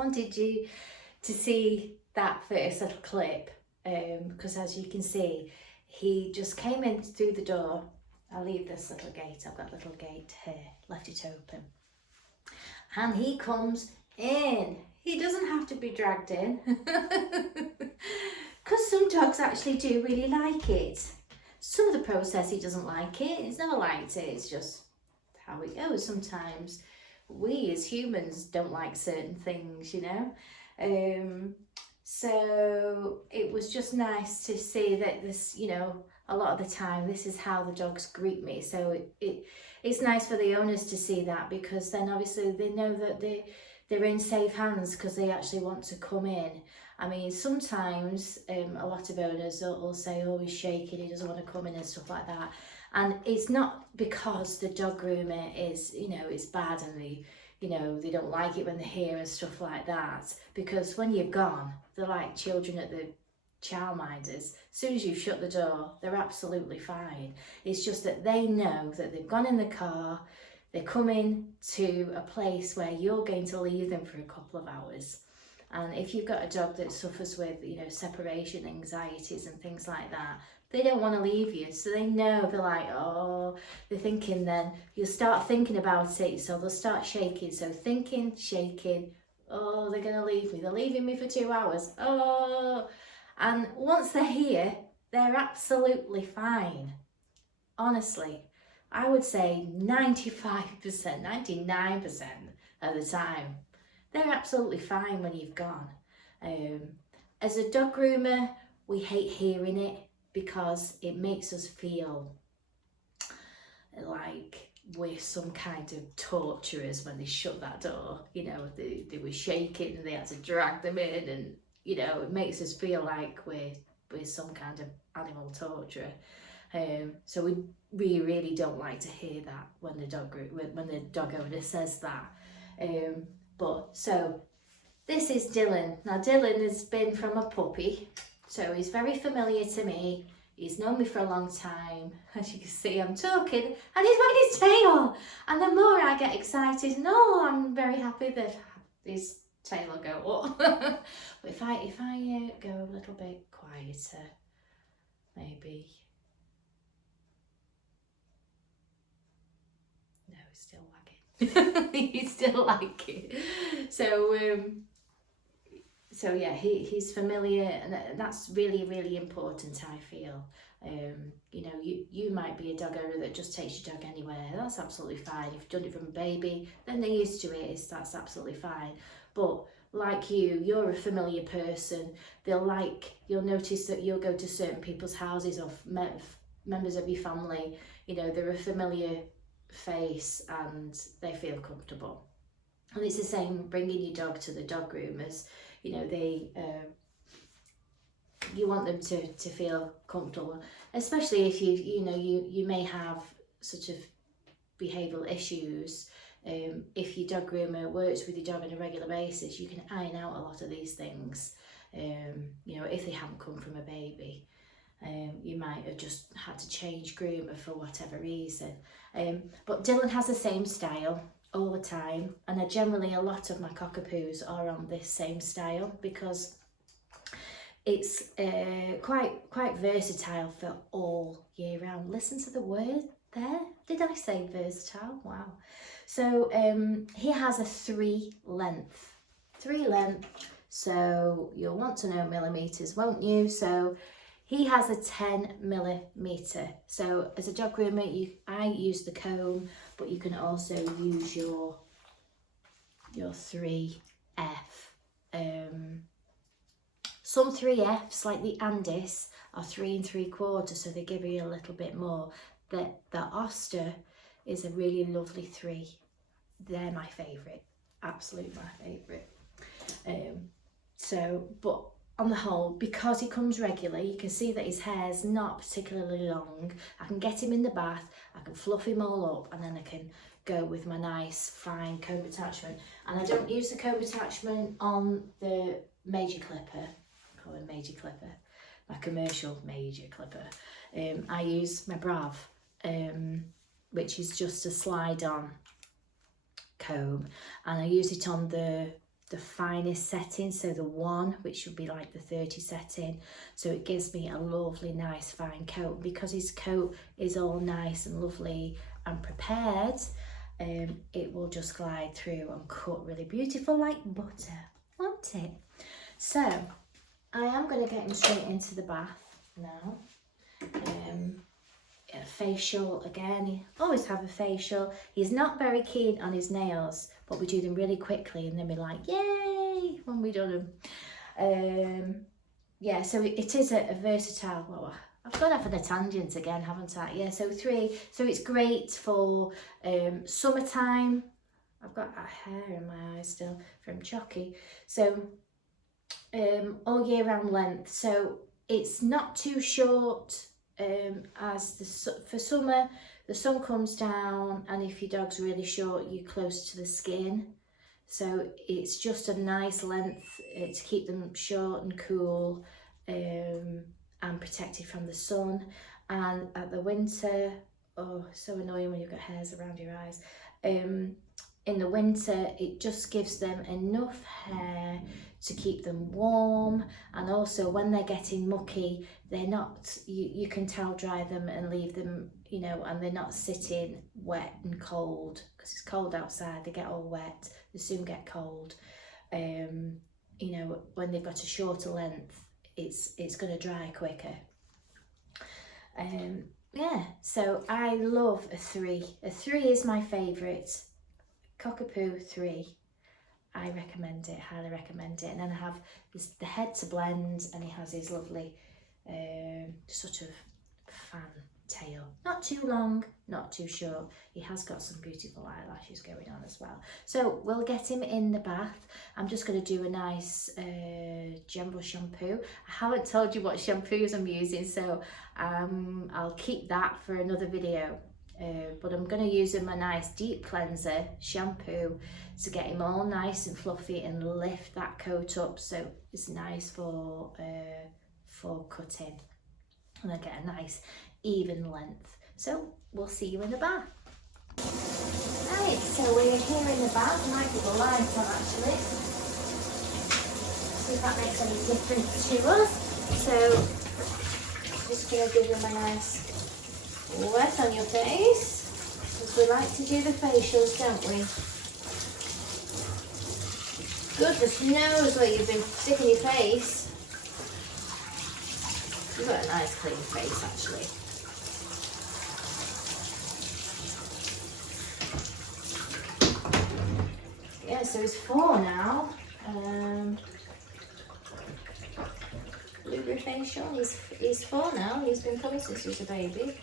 wanted you to see that first little clip, because as you can see, he just came in through the door. I'll leave this little gate, I've got a little gate here, left it open. And he comes in. He doesn't have to be dragged in. Because some dogs actually do really like it. Some of the process he doesn't like it. He's never liked it. It's just how it goes sometimes. We as humans don't like certain things, you know. So it was just nice to see that this, you know, a lot of the time this is how the dogs greet me. So it's nice for the owners to see that, because then obviously they know that they're in safe hands because they actually want to come in. I mean, sometimes a lot of owners will say, oh, he's shaking, he doesn't want to come in and stuff like that. And it's not because the dog groomer is, you know, it's bad and they, you know, they don't like it when they're here and stuff like that. Because when you've gone, they're like children at the childminders. As soon as you've shut the door, they're absolutely fine. It's just that they know that they've gone in the car, they're coming to a place where you're going to leave them for a couple of hours. And if you've got a dog that suffers with, you know, separation anxieties and things like that, they don't want to leave you. So they know, they're like, oh, they're thinking then, you'll start thinking about it, so they'll start shaking. So thinking, shaking, oh, they're going to leave me. They're leaving me for 2 hours. Oh, and once they're here, they're absolutely fine. Honestly, I would say 95%, 99% of the time, they're absolutely fine when you've gone. As a dog groomer, we hate hearing it because it makes us feel like we're some kind of torturers when they shut that door. You know, they were shaking and they had to drag them in, and, you know, it makes us feel like we're some kind of animal torturer. So we really don't like to hear that when the dog owner says that. But so this is Dylan. Now Dylan has been from a puppy, so he's very familiar to me. He's known me for a long time. As you can see, I'm talking and he's wagging his tail. And the more I get excited, no, I'm very happy that his tail will go up. But if I go a little bit quieter, maybe. No, he's still wagging. He's still like it. So yeah, he's familiar, and that's really, really important, I feel. You know, you might be a dog owner that just takes your dog anywhere. That's absolutely fine. If you've done it from a baby, then they're used to it. That's absolutely fine. But like you're a familiar person. You'll notice that you'll go to certain people's houses or members of your family. You know, they're a familiar face and they feel comfortable. And it's the same bringing your dog to the dog groomers. You know, you want them to feel comfortable, especially if you may have sort of behavioural issues. If your dog groomer works with your dog on a regular basis, you can iron out a lot of these things. You know, if they haven't come from a baby, you might have just had to change groomer for whatever reason. But Dylan has the same style all the time, and generally a lot of my cockerpoos are on this same style because it's quite versatile for all year round. Listen to the word there. Did I say versatile? Wow. So he has a 3 length. So you'll want to know millimeters, won't you? So he has a 10 millimeter. So as a dog groomer, I use the comb, but you can also use your 3F. Some 3Fs, like the Andis, are 3 3/4, so they give you a little bit more. The Oster is a really lovely 3. They're my favourite, absolute my favourite. But on the whole, because he comes regularly, you can see that his hair's not particularly long. I can get him in the bath, I can fluff him all up, and then I can go with my nice fine comb attachment. And I don't use the comb attachment on the major clipper, I call it major clipper, my commercial major clipper. I use my Brav, which is just a slide on comb, and I use it on the the finest setting, so the 1, which would be like the 30 setting, so it gives me a lovely nice fine coat. Because his coat is all nice and lovely and prepared, it will just glide through and cut really beautiful like butter, won't it? So I am going to get him straight into the bath now. A facial again, always have a facial. He's not very keen on his nails, but we do them really quickly and then we're like, yay, when we do them. Yeah, so it is a versatile, well, I've gone off on a tangent again, haven't I? Yeah, so 3, so it's great for summertime. I've got that hair in my eyes still from Chucky. So all year round length, so it's not too short. For summer, the sun comes down, and if your dog's really short, you're close to the skin. So it's just a nice length to keep them short and cool, and protected from the sun. And at the winter, oh, so annoying when you've got hairs around your eyes. In the winter, it just gives them enough hair to keep them warm, and also when they're getting mucky, they're not, you can towel dry them and leave them, you know, and they're not sitting wet and cold, because it's cold outside, they get all wet, they soon get cold. You know, when they've got a shorter length, it's going to dry quicker. Yeah, so I love a 3. A 3 is my favourite. Cockapoo 3. I recommend it, highly recommend it. And then I have the head to blend, and he has his lovely sort of fan tail. Not too long, not too short. He has got some beautiful eyelashes going on as well. So we'll get him in the bath. I'm just going to do a nice gentle shampoo. I haven't told you what shampoos I'm using, so I'll keep that for another video. But I'm going to use him a nice deep cleanser shampoo to get him all nice and fluffy and lift that coat up, so it's nice for cutting, and I get a nice even length. So we'll see you in the bath. Right, so we're here in the bath. I might put the light on actually, see if that makes any difference to us. So just going to give him a nice wet on your face, because we like to do the facials, don't we? Goodness knows where you've been sticking your face. You've got a nice clean face actually. Yeah, so he's 4 now. Lubrifacial, he's 4 now. He's been coming since he was a baby,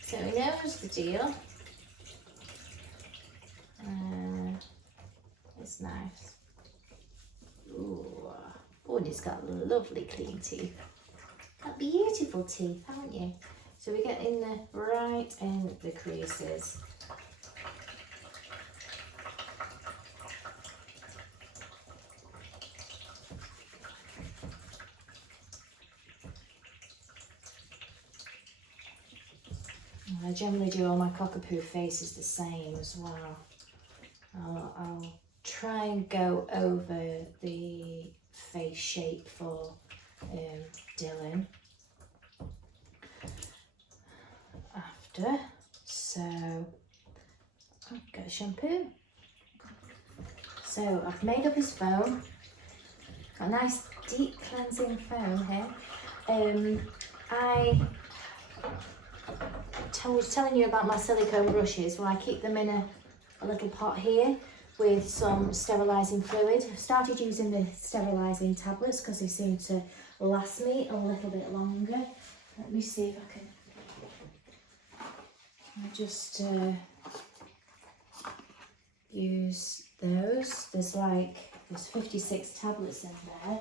so he knows the deal. It's nice. Ooh. Oh, and he's got lovely clean teeth. Got beautiful teeth, haven't you? So we get in there right in the creases. I generally do all my cockapoo faces the same as well. I'll try and go over the face shape for Dylan after. So I'll get a shampoo. So I've made up his foam. Got a nice deep cleansing foam here. I was telling you about my silicone brushes. Well, I keep them in a little pot here with some sterilising fluid. I've started using the sterilising tablets because they seem to last me a little bit longer. Let me see if I can just use those. There's 56 tablets in there.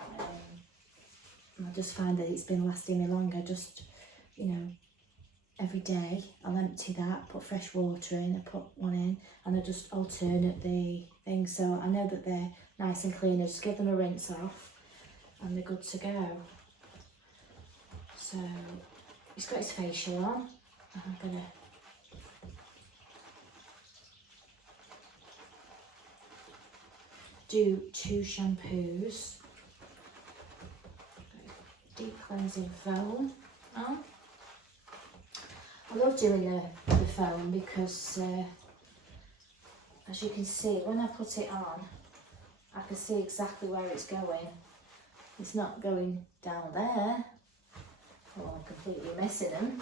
I just find that it's been lasting me longer. Just, you know, every day I'll empty that, put fresh water in, I put one in, and I just alternate the things, so I know that they're nice and clean. I just give them a rinse off and they're good to go. So he's got his facial on, and I'm gonna do 2 shampoos. Deep cleansing foam. Oh. I love doing the foam because as you can see, when I put it on, I can see exactly where it's going. It's not going down there, or I'm completely missing them.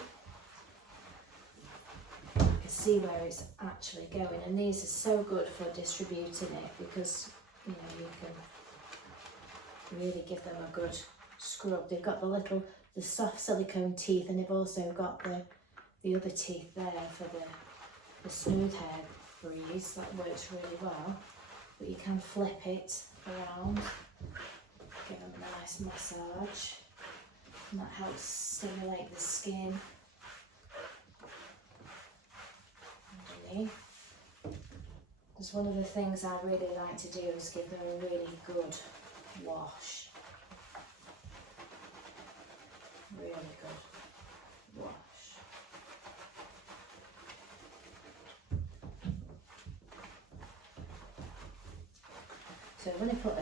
I can see where it's actually going, and these are so good for distributing it because you can really give them a good scrub. They've got the soft silicone teeth, and they've also got the other teeth there for the smooth hair breeze. That works really well. But you can flip it around, give them a nice massage, and that helps stimulate the skin underneath. Because one of the things I really like to do is give them a really good wash. Really good wash. So I'm going to put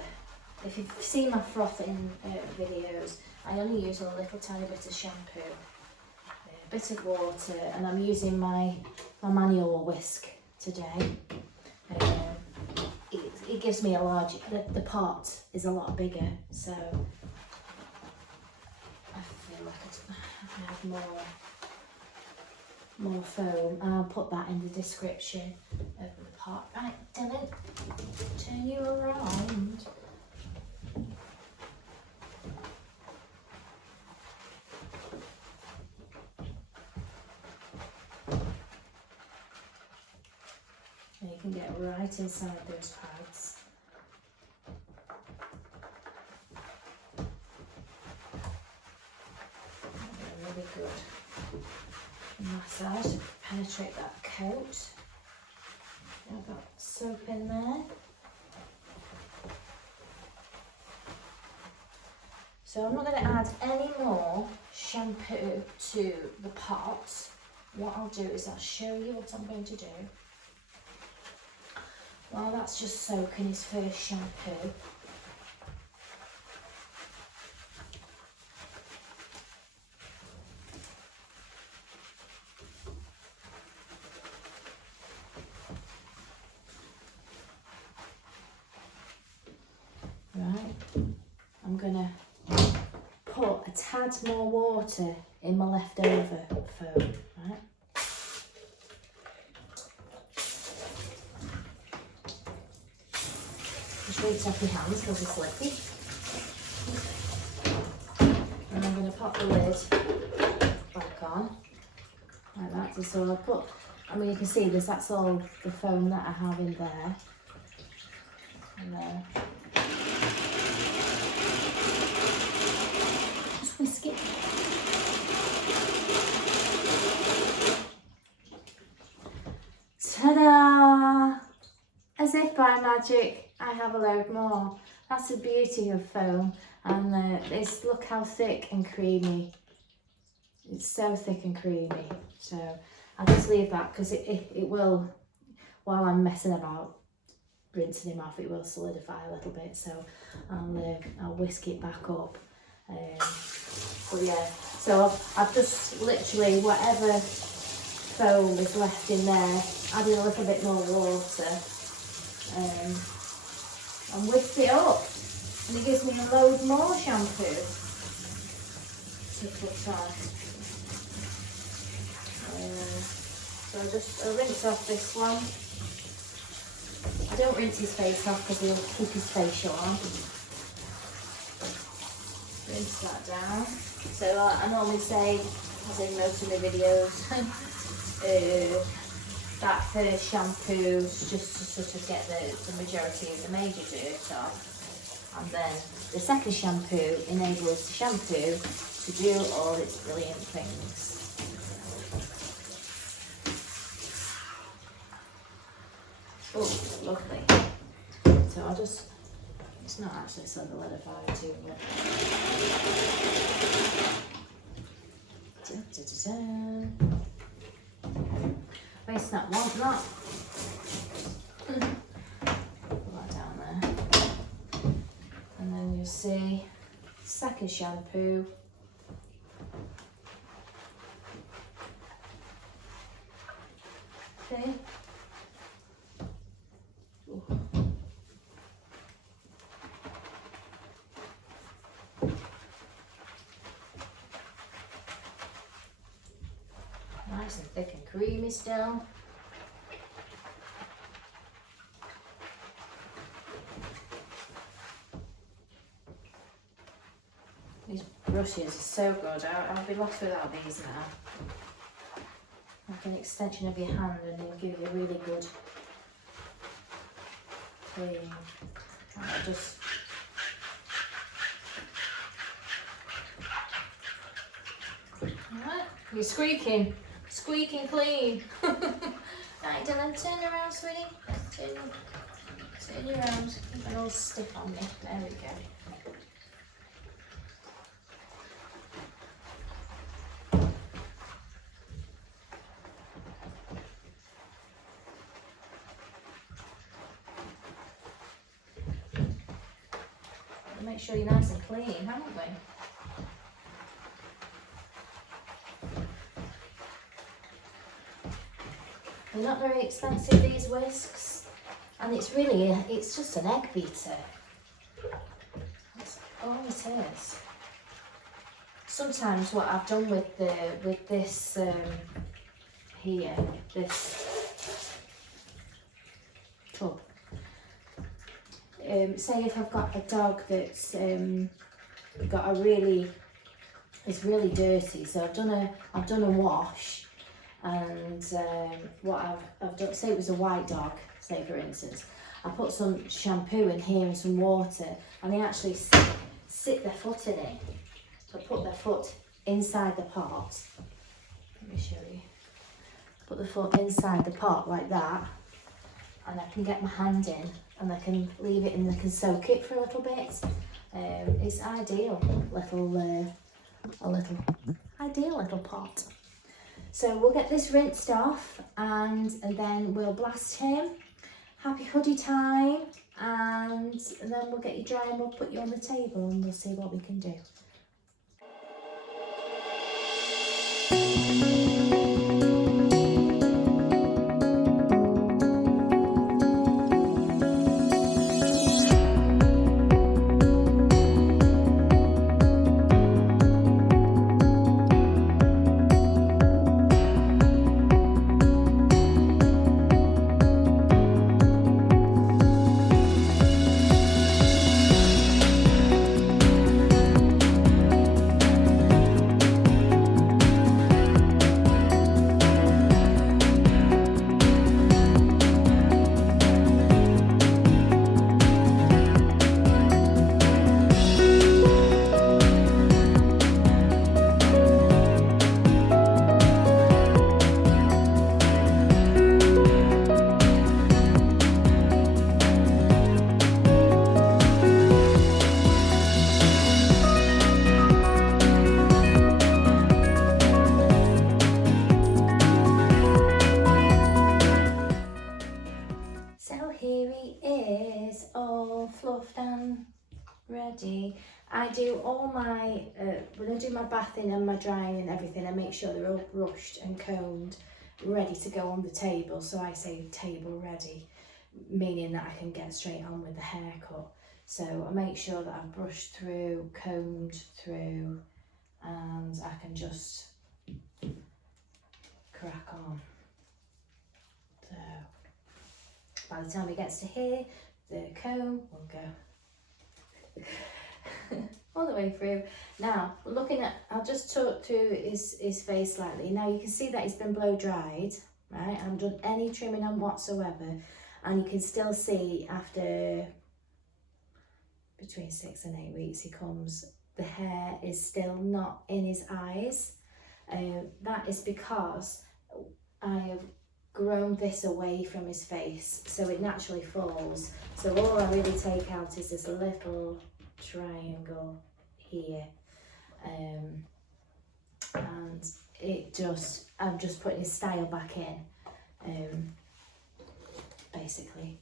if you've seen my frothing videos, I only use a little tiny bit of shampoo, a bit of water, and I'm using my manual whisk today. It gives me a large, the pot is a lot bigger, so I feel like I have more foam. I'll put that in the description of the pot. Right, Dylan, turn you around. And you can get right inside those pads. Really good massage, penetrate that coat. I've got soap in there. So I'm not going to add any more shampoo to the pot. What I'll do is I'll show you what I'm going to do. While that's just soaking his first shampoo, I'm going to put a tad more water in my leftover foam, right? Just rinse off your hands because it's slippy. And I'm going to pop the lid back on, like that. So I'll put, you can see that's all the foam that I have in there. And then whisk it. Ta-da! As if by magic, I have a load more. That's the beauty of foam. And look how thick and creamy. It's so thick and creamy. So I'll just leave that because it will, while I'm messing about rinsing him off, it will solidify a little bit. So I'll whisk it back up. But yeah, so I've just literally whatever foam is left in there, added a little bit more water, and whisked it up, and it gives me a load more shampoo to put on. So I'll rinse off this one. I don't rinse his face off because he'll keep his facial on. Rinse that down. So I normally say, as in most of my videos, that first shampoo just to sort of get the majority of the major dirt off, and then the second shampoo enables the shampoo to do all its brilliant things. Oh, lovely. So I'll just, it's not actually solidified too much. Waste not, want not. Put that down there. see. Second shampoo. Okay. Ooh. Nice and thick and creamy still. These brushes are so good. I'll be lost without these now. Like an extension of your hand, and they'll give you a really good clean. I'll just Alright, you're squeaking clean. Right, Dylan, turn around, sweetie. Turn you around. Keep it all stiff on me. There we go. Make sure you're nice and clean, haven't we? They're not very expensive, these whisks, and it's just an egg beater. That's all it is. Sometimes what I've done with this here, this tub. Say if I've got a dog that's got it's really dirty, so I've done a wash, and what I've done, say it was a white dog, say for instance, I put some shampoo in here and some water, and they actually sit their foot in it. So I put their foot inside the pot. Let me show you. Put the foot inside the pot like that, and I can get my hand in, and I can leave it and I can soak it for a little bit. It's ideal ideal little pot. So we'll get this rinsed off, and then we'll blast him. Happy hoodie time, and then we'll get you dry and we'll put you on the table and we'll see what we can do. Fluffed and ready. I do all my, when I do my bathing and my drying and everything, I make sure they're all brushed and combed, ready to go on the table. So I say table ready, meaning that I can get straight on with the haircut. So I make sure that I've brushed through, combed through, and I can just crack on. So by the time it gets to here, the comb will go all the way through. Now, looking at, I'll just talk through his face slightly. Now you can see that it's been blow dried, right? I haven't done any trimming on whatsoever, and you can still see after between 6 and 8 weeks the hair is still not in his eyes. That is because I have grown this away from his face, so it naturally falls. So all I really take out is this little triangle here, and I'm just putting his style back in, basically.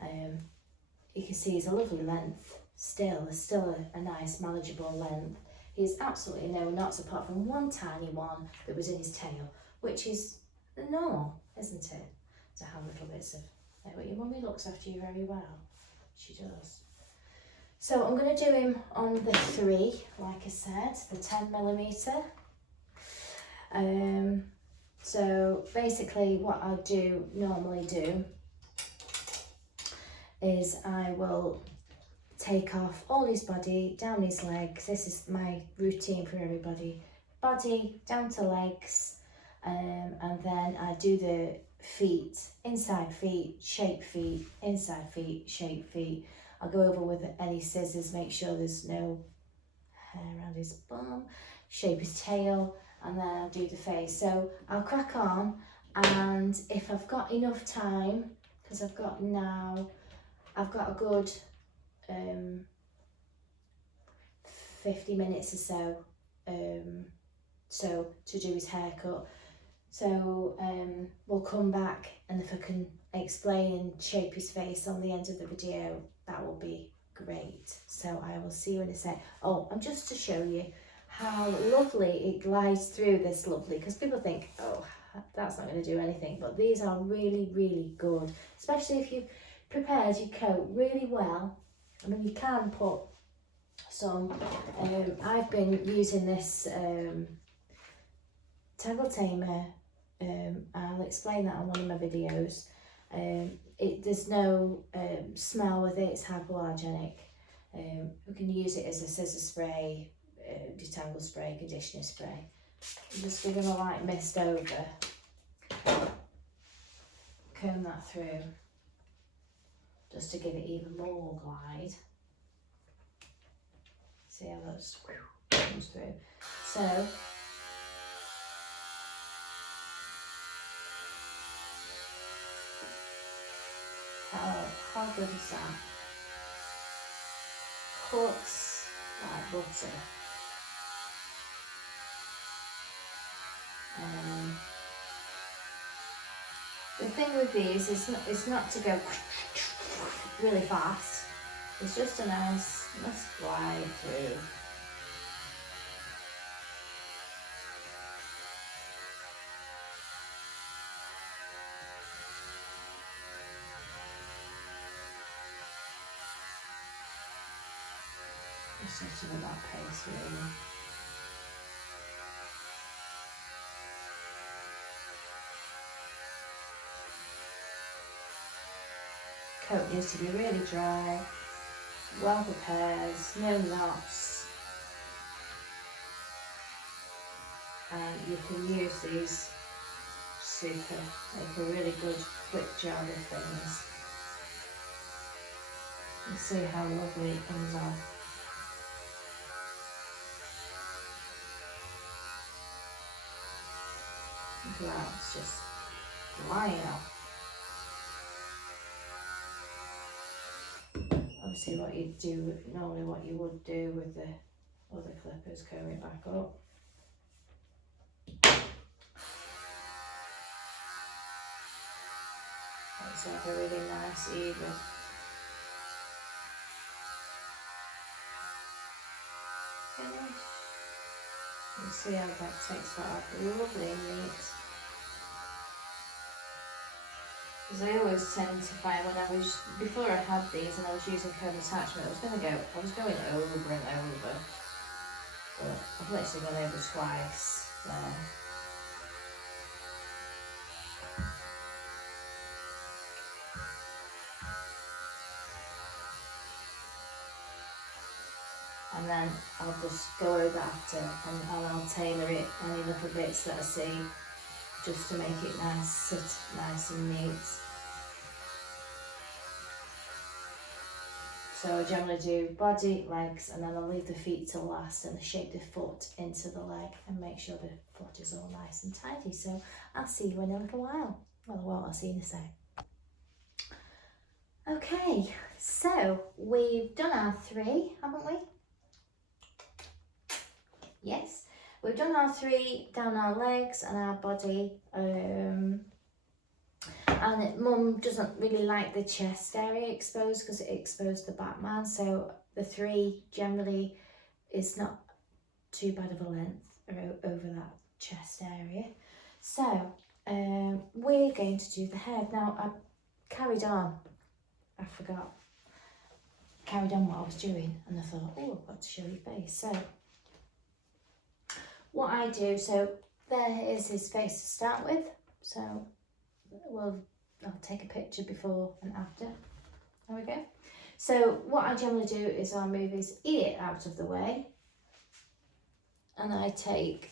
You can see it's a lovely length, there's still a nice manageable length. He's absolutely no knots apart from one tiny one that was in his tail, which is normal, isn't it? To have little bits of, but your mummy looks after you very well. She does. So I'm going to do him on the 3, like I said, the 10mm. So basically what I normally do is I will take off all his body, down his legs. This is my routine for everybody. Body down to legs, and then I do the feet, inside feet, shape feet, inside feet, shape feet. I'll go over with any scissors, make sure there's no hair around his bum, shape his tail, and then I'll do the face. So I'll crack on, and if I've got enough time, because I've got a good 50 minutes or so to do his haircut. So we'll come back, and if I can explain and shape his face on the end of the video, that will be great. So I will see you in a sec. Oh, and just to show you how lovely it glides through this lovely, because people think, oh, that's not going to do anything, but these are really, really good, especially if you've prepared your coat really well. I mean, you can put some, I've been using this tangle tamer. I'll explain that on one of my videos. There's no smell with it, it's hypoallergenic. We can use it as a scissor spray, detangle spray, conditioner spray. Just give them a light mist over, comb that through, just to give it even more glide. See how that comes through. So, how good is that? Cuts like butter. The thing with these is not to go really fast. It's just a nice glide through. Just sort of at that pace, really. Coat needs to be really dry, well prepared, no knots, and you can use these super, make a really good quick job of things. You see how lovely it comes off. Look at that, it's just flying off. Obviously what you do, normally what you would do with the other clippers, comb it back up. It's like a really nice even finish. You see how that takes that off lovely and neat. Because I always tend to find before I had these and I was using comb attachment, I was going over and over. But I've literally gone over twice there. And then I'll just go over after, and I'll tailor it any little bits that I see, just to make it nice, sit nice and neat. So I generally do body, legs, and then I'll leave the feet till last and shape the foot into the leg and make sure the foot is all nice and tidy. So I'll see you in a little while. Well, I'll see you in a sec. Okay, so we've done our 3, haven't we? Yes, we've done our 3 down our legs and our body. And Mum doesn't really like the chest area exposed because it exposed the Batman, so the 3 generally is not too bad of a length over that chest area. So we're going to do the head. Now I carried on what I was doing, and I thought, oh, I've got to show you face. So what I do, so there is his face to start with. So I'll take a picture before and after. There we go. So what I generally do is I move his ear out of the way, and I take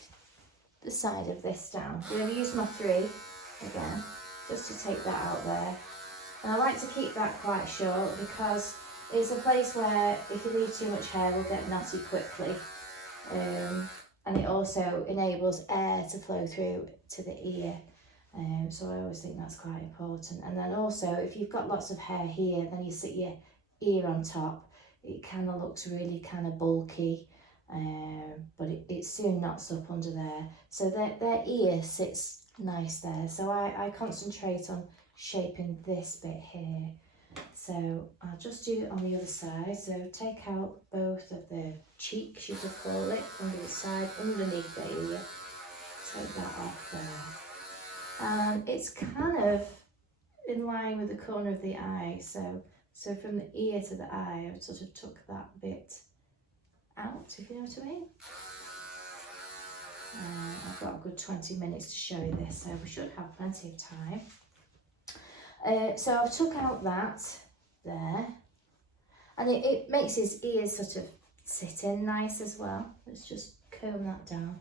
the side of this down. I'm going to use my 3 again, just to take that out there. And I like to keep that quite short because it's a place where if you leave too much hair, it will get natty quickly. And it also enables air to flow through to the ear. So I always think that's quite important. And then also, if you've got lots of hair here, then you sit your ear on top, it kind of looks really kind of bulky, but it soon knots up under there. So their ear sits nice there. So I concentrate on shaping this bit here. So I'll just do it on the other side. So take out both of the cheeks, you could call it, from the side underneath the ear. Take that off there. And it's kind of in line with the corner of the eye. So from the ear to the eye, I've sort of took that bit out, if you know what I mean. I've got a good 20 minutes to show you this, so we should have plenty of time. So I've took out that there, and it makes his ears sort of sit in nice as well. Let's just comb that down.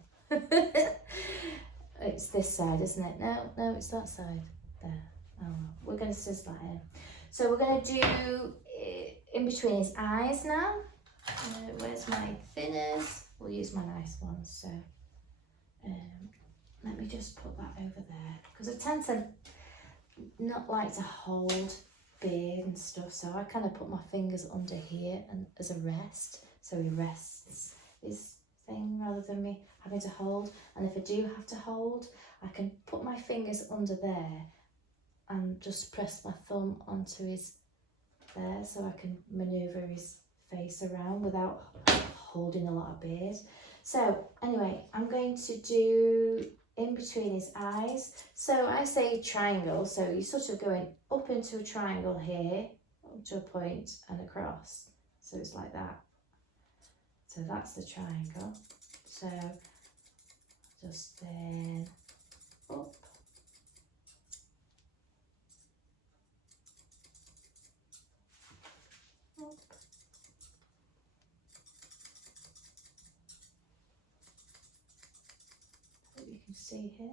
It's this side, isn't it? No, it's that side. There. Oh, well. We're going to scissor that in. So we're going to do in between his eyes now. Where's my thinners? We'll use my nice ones. So let me just put that over there, because I tend to not like to hold beard and stuff, so I kind of put my fingers under here and as a rest, so he rests his thing rather than me having to hold. And if I do have to hold, I can put my fingers under there and just press my thumb onto his there, so I can manoeuvre his face around without holding a lot of beard. So anyway, I'm going to do in between his eyes. So I say triangle, so you're sort of going up into a triangle here, up to a point and across. So it's like that. So that's the triangle. So just then up. Up. Hope you can see here.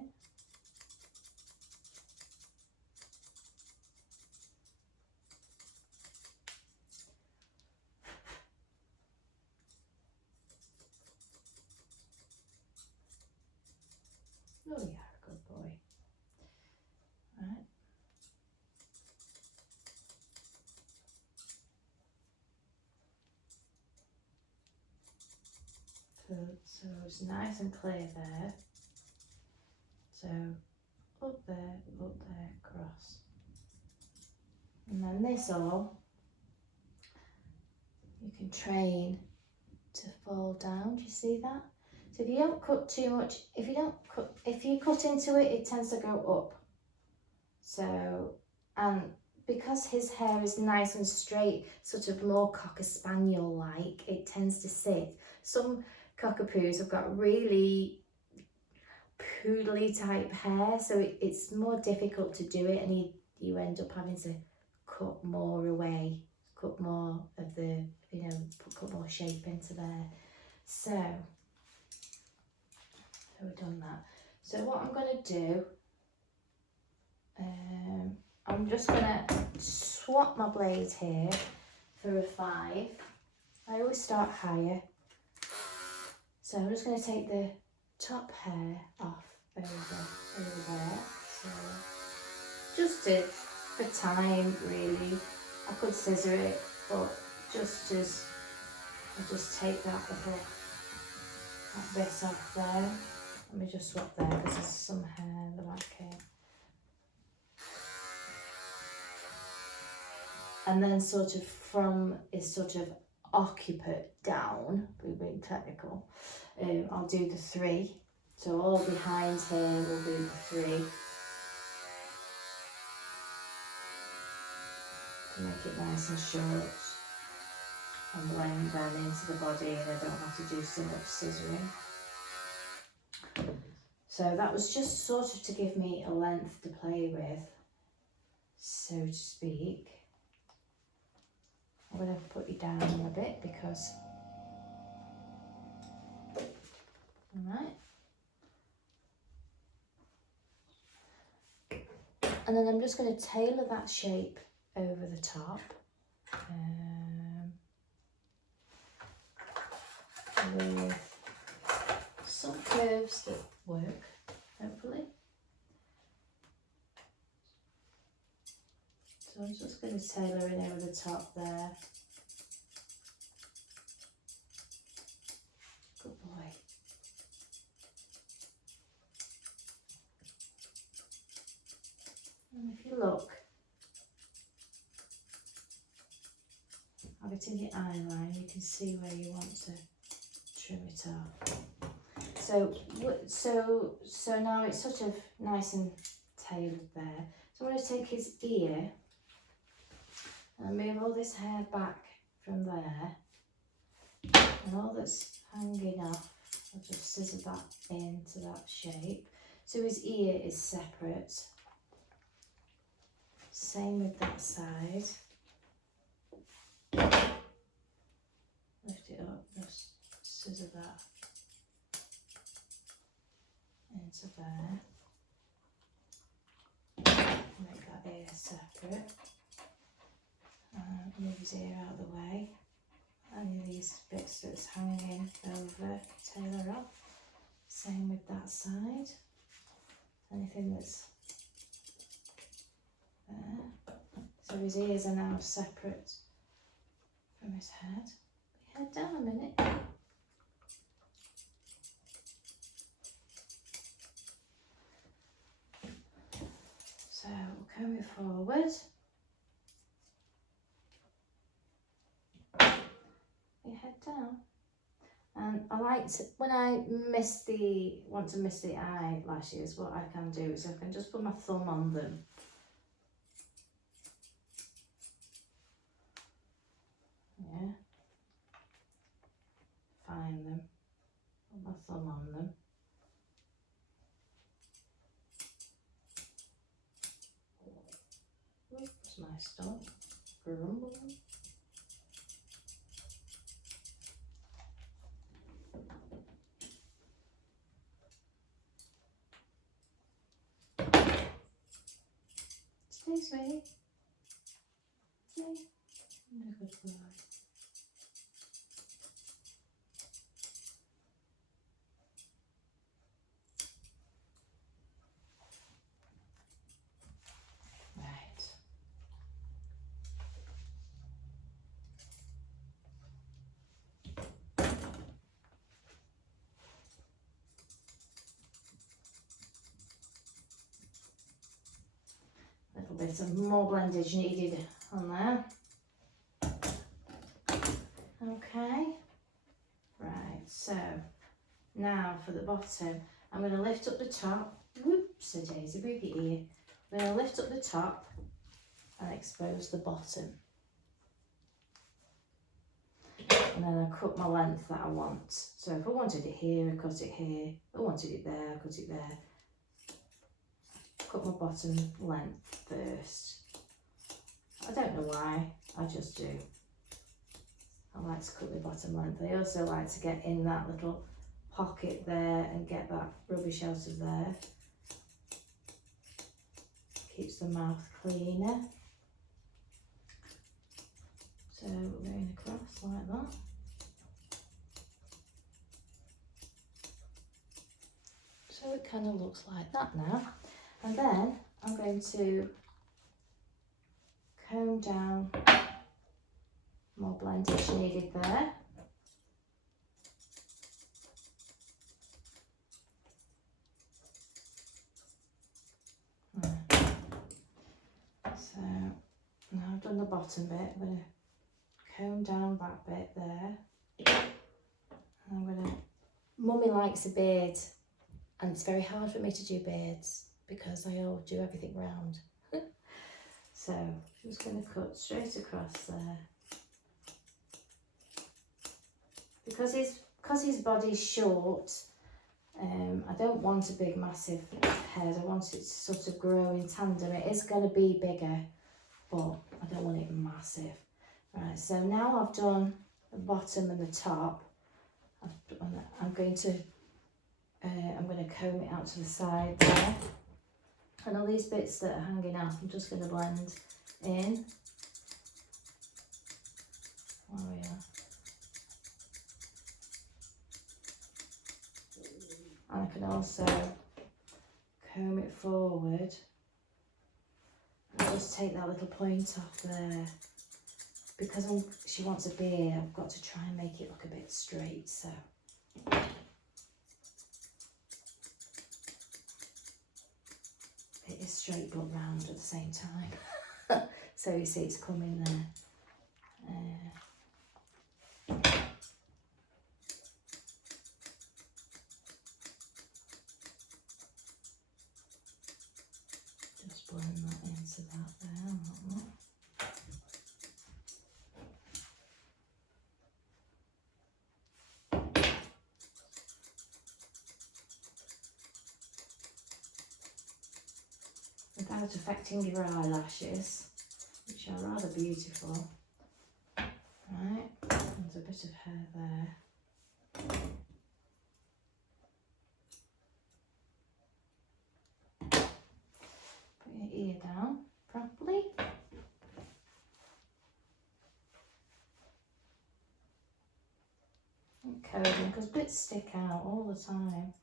Oh yeah, good boy. Right. So it's nice and clear there. So up there, across. And then this all, you can train to fall down. Do you see that? So if you don't cut too much, if you cut into it, it tends to go up. So, and because his hair is nice and straight, sort of more cocker spaniel like, it tends to sit. Some cockerpoos have got really poodly type hair, so it's more difficult to do it, and you end up having to cut more away, cut more of the, put more shape into there. So we've done that. So what I'm going to do, I'm just going to swap my blade here for a 5. I always start higher. So I'm just going to take the top hair off over there. So just for time, really. I could scissor it, but just as I just take that bit off there. Let me just swap there because there's some hair in the back here. And then sort of from is sort of occiput down, we're being technical, I'll do the 3. So all behind here will be the 3. To make it nice and short. And blend them into the body, and I don't have to do so much scissoring. So that was just sort of to give me a length to play with, so to speak. I'm going to put you down a bit because, alright. And then I'm just going to tailor that shape over the top. With some curves that work, hopefully. So I'm just going to tailor it over the top there. Good boy. And if you look, have it in the eye line, you can see where you want to trim it off. So now it's sort of nice and tailored there. So I'm going to take his ear and move all this hair back from there, and all that's hanging off, I'll just scissor that into that shape. So his ear is separate. Same with that side. Lift it up, just scissor that into there. Make that ear separate. Move his ear out of the way. Any of these bits that's hanging over, tailor off. Same with that side. Anything that's there. So his ears are now separate from his head. Head down a minute. So we'll comb it forward. Your head down. And I like to, when I want to miss the eyelashes, what I can do is I can just put my thumb on them. Yeah. Find them. Put my thumb on them. Oops, my stump. Grumble. Stay, sweetie. Stay. Good boy. Right. A little bit of more blendage needed on there. Okay, right, so now for the bottom, I'm going to lift up the top. Whoops, a daisy, breathe your ear. I'm going to lift up the top and expose the bottom. And then I cut my length that I want. So if I wanted it here, I cut it here. If I wanted it there, I cut it there. Cut my bottom length first. I don't know why, I just do. I like to cut the bottom length. I also like to get in that little pocket there and get that rubbish out of there. Keeps the mouth cleaner. So we're going across like that. So it kind of looks like that now. And then I'm going to comb down. More blendage needed there. So now I've done the bottom bit, I'm going to comb down that bit there. And I'm going to, Mummy likes a beard, and it's very hard for me to do beards because I all do everything round. So I'm just going to cut straight across there. Because his body's short, I don't want a big massive head. I want it to sort of grow in tandem. It is going to be bigger, but I don't want it massive. Right, so now I've done the bottom and the top. I'm going to comb it out to the side there. And all these bits that are hanging out, I'm just going to blend in. There we are. And I can also comb it forward and just take that little point off there. Because she wants a beard, I've got to try and make it look a bit straight, so. It is straight but round at the same time. So you see it's coming there. Just blend that into that there. Without affecting your eyelashes, which are rather beautiful. Right, there's a bit of hair there. Put your ear down properly. And combing, because bits stick out all the time.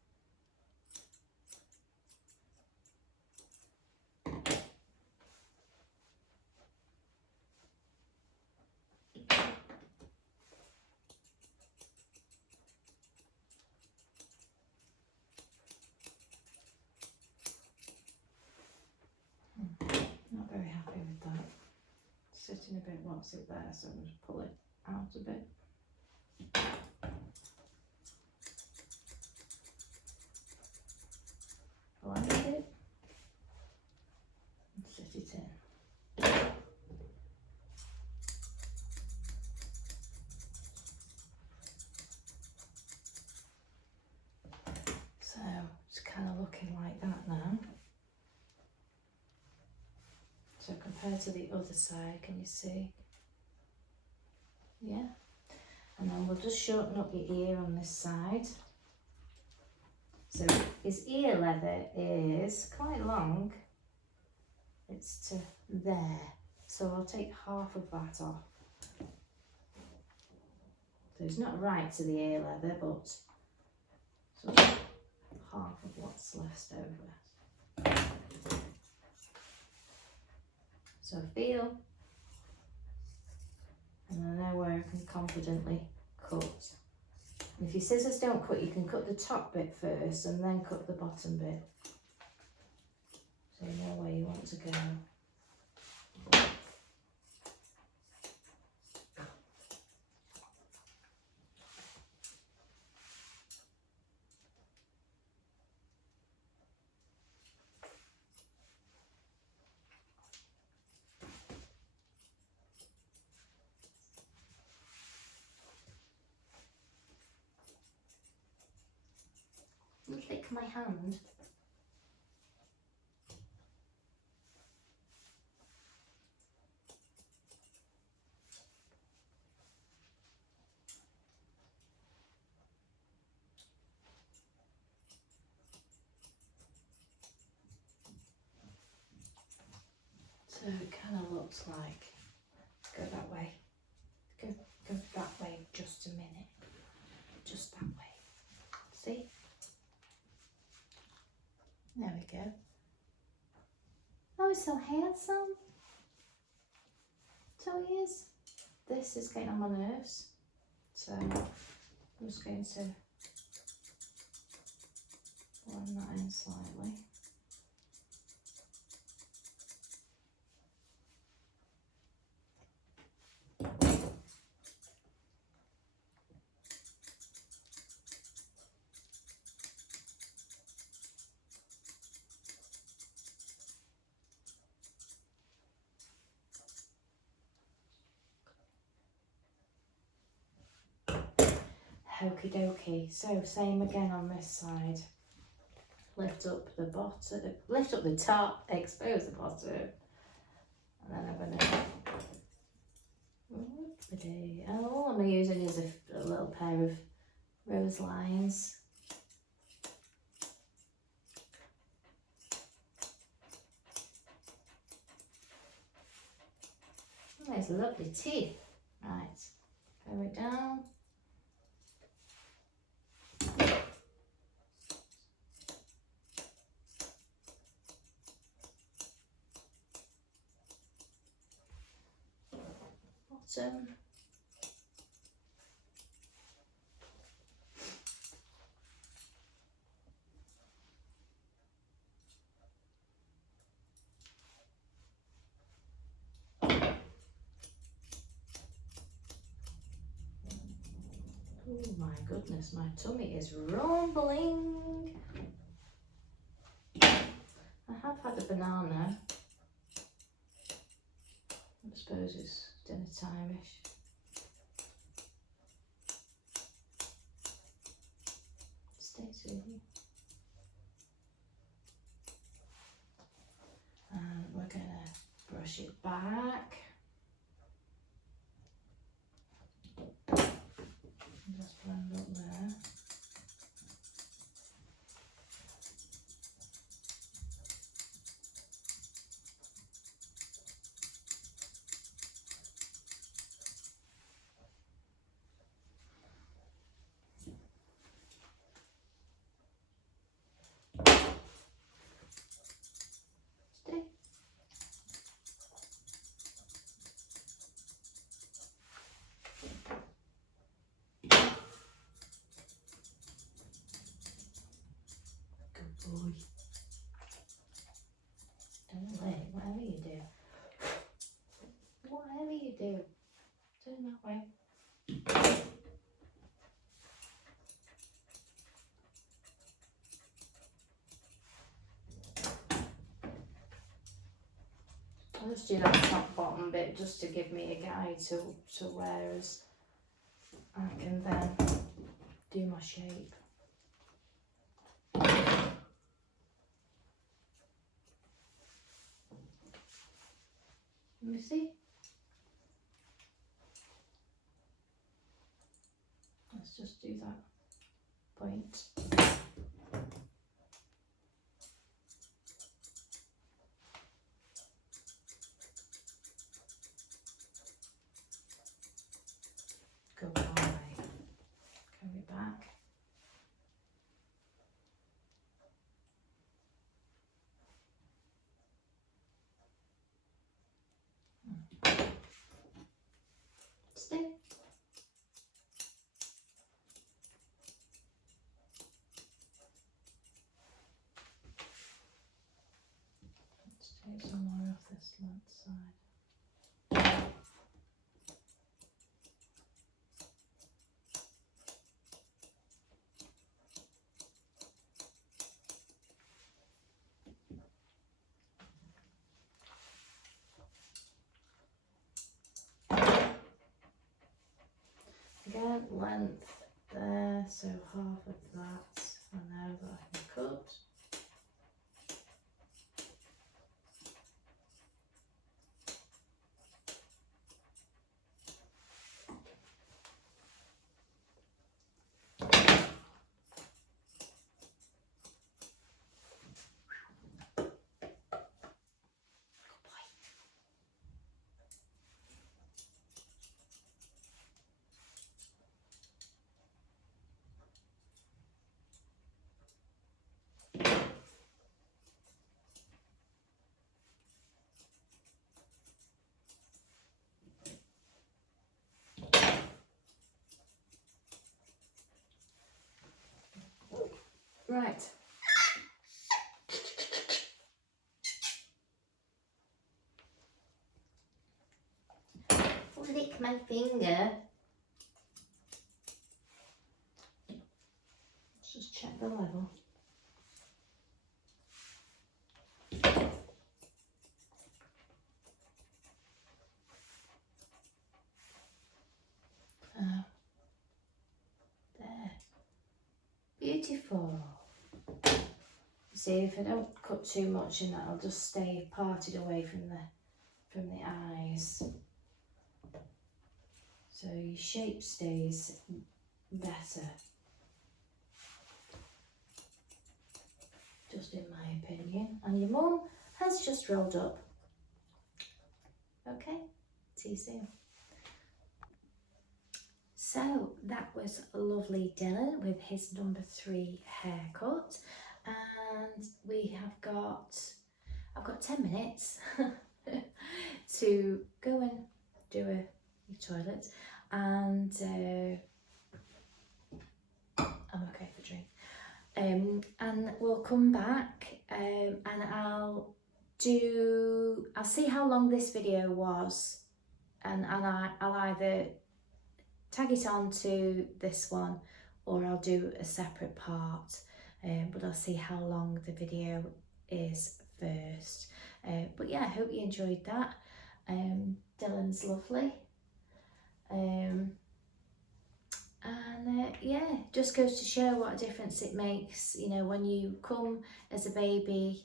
Not very happy with that. Sitting a bit, wants it there, so I'm just pull it out a bit. Blend it and sit it in. So it's kind of looking like that now. So compared to the other side, can you see? Yeah. And then we'll just shorten up your ear on this side. So his ear leather is quite long. It's to there. So I'll take half of that off. So it's not right to the ear leather, but sort of half of what's left over. So feel, and I know where I can confidently cut. And if your scissors don't cut, you can cut the top bit first and then cut the bottom bit. So you know where you want to go. You lick my hand. So it kind of looks like, go that way, go that way just a minute, just that way, see? There we go. Oh, he's so handsome. So he is. This is getting on my nerves. So I'm just going to blend that in slightly. Okie dokie. So same again on this side. Lift up the bottom, lift up the top, expose the bottom, and then I'm gonna. Oh, I'm using is a little pair of rose lines. There's lovely teeth. Right, go it down. Bottom. Oh my goodness, my tummy is rumbling. I have had a banana. I suppose it's dinner time-ish. Stays with you. And we're gonna brush it back. Just blend up there. Stay. Good boy. Don't let it, whatever you do. Whatever you do, turn that way. I'll just do that top bottom bit just to give me a guide to where as I can then do my shape. Let me see. Let's just do that point. Go that way. Carry it back. Stay. Let's take some more off this left side. Again, length there, so half of that, and now that I can cut. Right. Lick my finger. Let's just check the level. There. beautiful. See, if I don't cut too much in that, I'll just stay parted away from the eyes. So your shape stays better. Just in my opinion. And your mum has just rolled up. Okay, see you soon. So that was lovely Dylan with his number 3 haircut, and I've got 10 minutes to go and do your toilet, and I'm okay for a drink, and we'll come back, and I'll see how long this video was, and I'll either tag it on to this one or I'll do a separate part, but I'll see how long the video is first. But yeah, I hope you enjoyed that. Dylan's lovely, and yeah, just goes to show what a difference it makes, you know, when you come as a baby,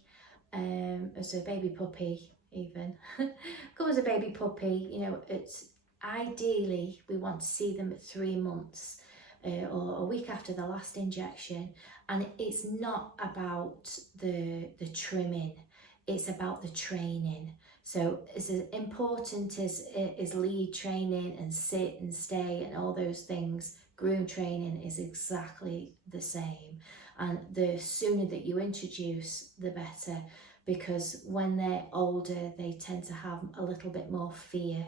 as a baby puppy even, come as a baby puppy, you know, it's ideally we want to see them at 3 months, or a week after the last injection, and it's not about the trimming, it's about the training. So as important as lead training and sit and stay and all those things, groom training is exactly the same. And the sooner that you introduce, the better, because when they're older, they tend to have a little bit more fear.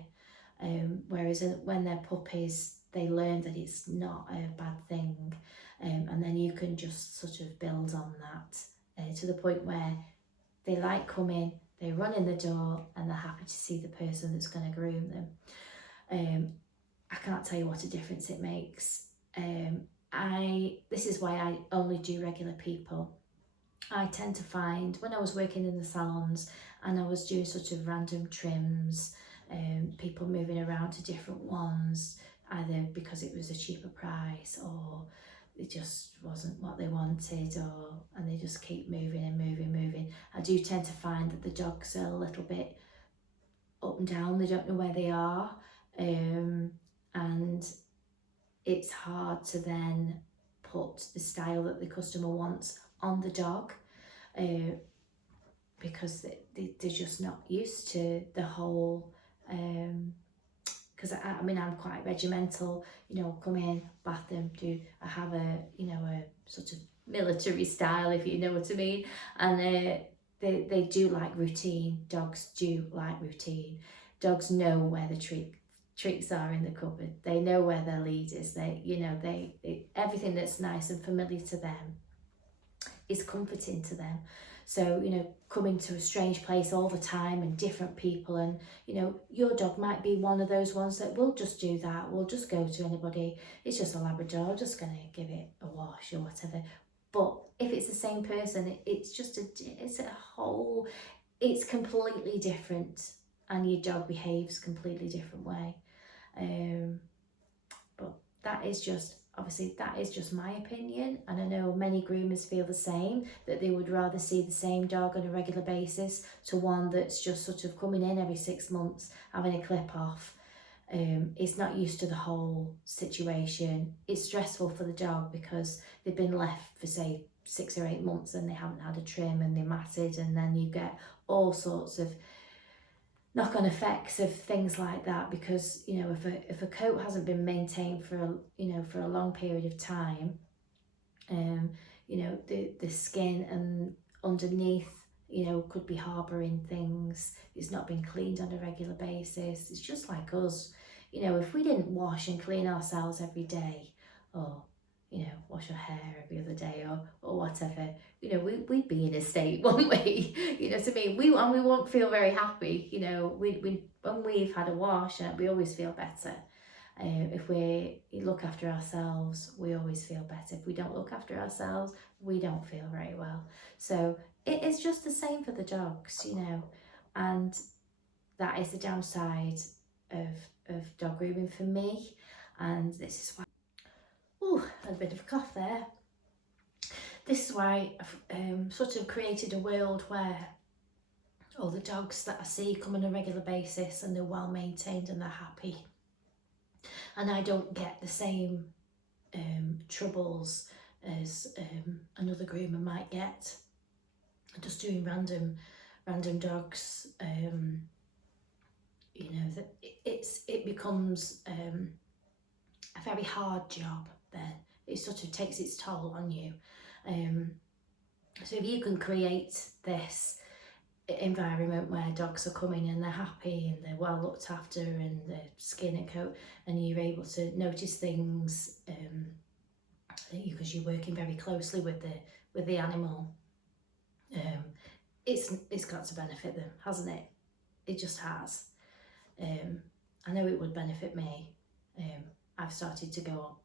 Whereas when they're puppies, they learn that it's not a bad thing, and then you can just sort of build on that to the point where they like coming, they run in the door, and they're happy to see the person that's going to groom them. I can't tell you what a difference it makes. This is why I only do regular people. I tend to find when I was working in the salons and I was doing sort of random trims, people moving around to different ones, either because it was a cheaper price or it just wasn't what they wanted, and they just keep moving and moving. I do tend to find that the dogs are a little bit up and down, they don't know where they are, and it's hard to then put the style that the customer wants on the dog, because they're just not used to the whole, because I mean I'm quite regimental, you know, come in, bath them, I have a, you know, a sort of military style, if you know what I mean, and they do like routine. Dogs do like routine. Dogs know where the treats are in the cupboard. They know where their lead is. Everything that's nice and familiar to them is comforting to them. So, you know, coming to a strange place all the time and different people, and, you know, your dog might be one of those ones that will just do that, will just go to anybody. It's just a Labrador, just going to give it a wash or whatever. But if it's the same person, it's completely different, and your dog behaves completely different way. But that is just my opinion, and I know many groomers feel the same, that they would rather see the same dog on a regular basis to one that's just sort of coming in every 6 months, having a clip off. It's not used to the whole situation. It's stressful for the dog because they've been left for say 6 or 8 months and they haven't had a trim and they're matted, and then you get all sorts of knock-on effects of things like that, because, you know, if a coat hasn't been maintained for a long period of time, you know, the skin and underneath, you know, could be harbouring things. It's not been cleaned on a regular basis. It's just like us, you know, if we didn't wash and clean ourselves every day, or, you know, wash our hair every other day, or whatever, you know, we'd be in a state, wouldn't we? You know what I mean? We won't feel very happy, you know. When we've had a wash, we always feel better. If we look after ourselves, we always feel better. If we don't look after ourselves, we don't feel very well. So it is just the same for the dogs, you know, and that is the downside of dog grooming for me. And this is why, a bit of a cough there. This is why I've sort of created a world where all the dogs that I see come on a regular basis and they're well maintained and they're happy. And I don't get the same troubles as another groomer might get. Just doing random dogs, you know, that it becomes a very hard job then. It sort of takes its toll on you. So if you can create this environment where dogs are coming and they're happy and they're well looked after and their skin and coat, and you're able to notice things because you're working very closely with the animal, it's got to benefit them, hasn't it? It just has. I know it would benefit me. I've started to go,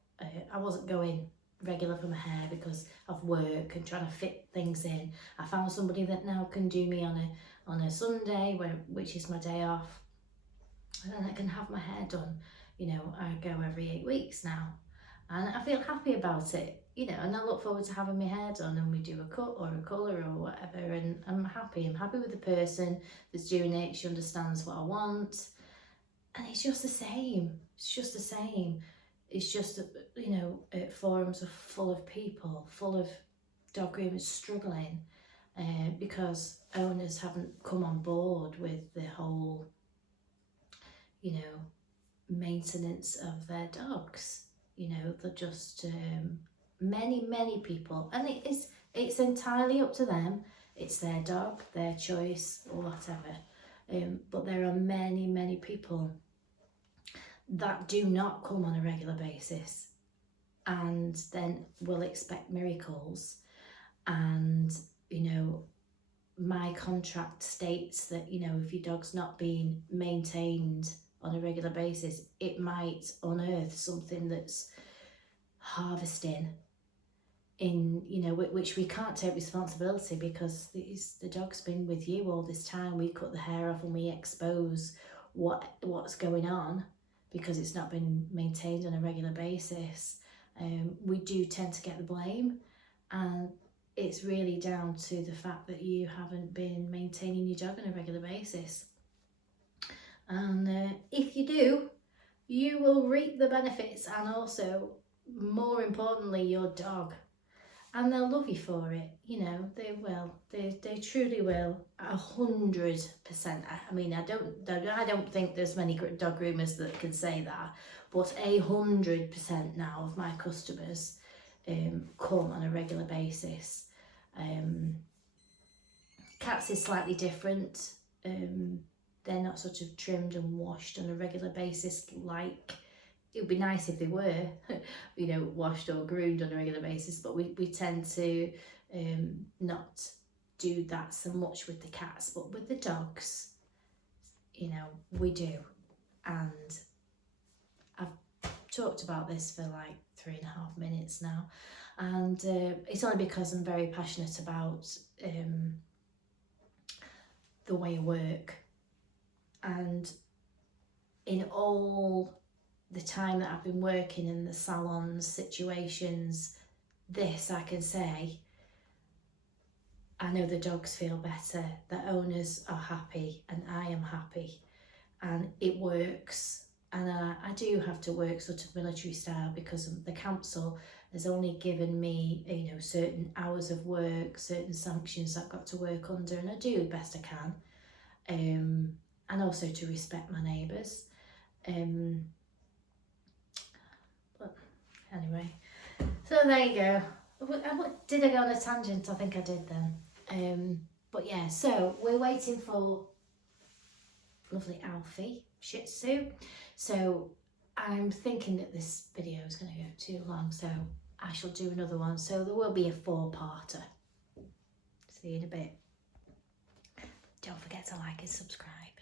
I wasn't going regular for my hair because of work and trying to fit things in. I found somebody that now can do me on a Sunday, which is my day off, and then I can have my hair done. You know, I go every 8 weeks now, and I feel happy about it, you know, and I look forward to having my hair done, and we do a cut or a colour or whatever, and I'm happy with the person that's doing it. She understands what I want, and it's just the same. It's just the same. It's just that, you know, forums are full of people, full of dog groomers struggling because owners haven't come on board with the whole, you know, maintenance of their dogs. You know, they're just many people, and it's entirely up to them. It's their dog, their choice, or whatever. But there are many people that do not come on a regular basis and then will expect miracles. And, you know, my contract states that, you know, if your dog's not being maintained on a regular basis, it might unearth something that's harvesting in, you know, which we can't take responsibility because the dog's been with you all this time. We cut the hair off and we expose what's going on because it's not been maintained on a regular basis. We do tend to get the blame, and it's really down to the fact that you haven't been maintaining your dog on a regular basis. And if you do, you will reap the benefits, and also, more importantly, your dog. And they'll love you for it, you know, they will. They truly will, 100%. I mean, I don't think there's many dog groomers that can say that, but 100% now of my customers come on a regular basis. Cats is slightly different. They're not sort of trimmed and washed on a regular basis like. It would be nice if they were, you know, washed or groomed on a regular basis, but we tend to not do that so much with the cats, but with the dogs, you know, we do. And I've talked about this for like 3.5 minutes now, and it's only because I'm very passionate about the way I work. And in all the time that I've been working in the salons situations, this I can say, I know the dogs feel better, the owners are happy, and I am happy, and it works. And I do have to work sort of military style because the council has only given me, you know, certain hours of work, certain sanctions I've got to work under, and I do the best I can, and also to respect my neighbours. But anyway, so there you go. Did I go on a tangent? I think I did then. But yeah, so we're waiting for lovely Alfie Shih Tzu. So I'm thinking that this video is going to go too long, so I shall do another one. So there will be a 4-parter. See you in a bit. Don't forget to like and subscribe.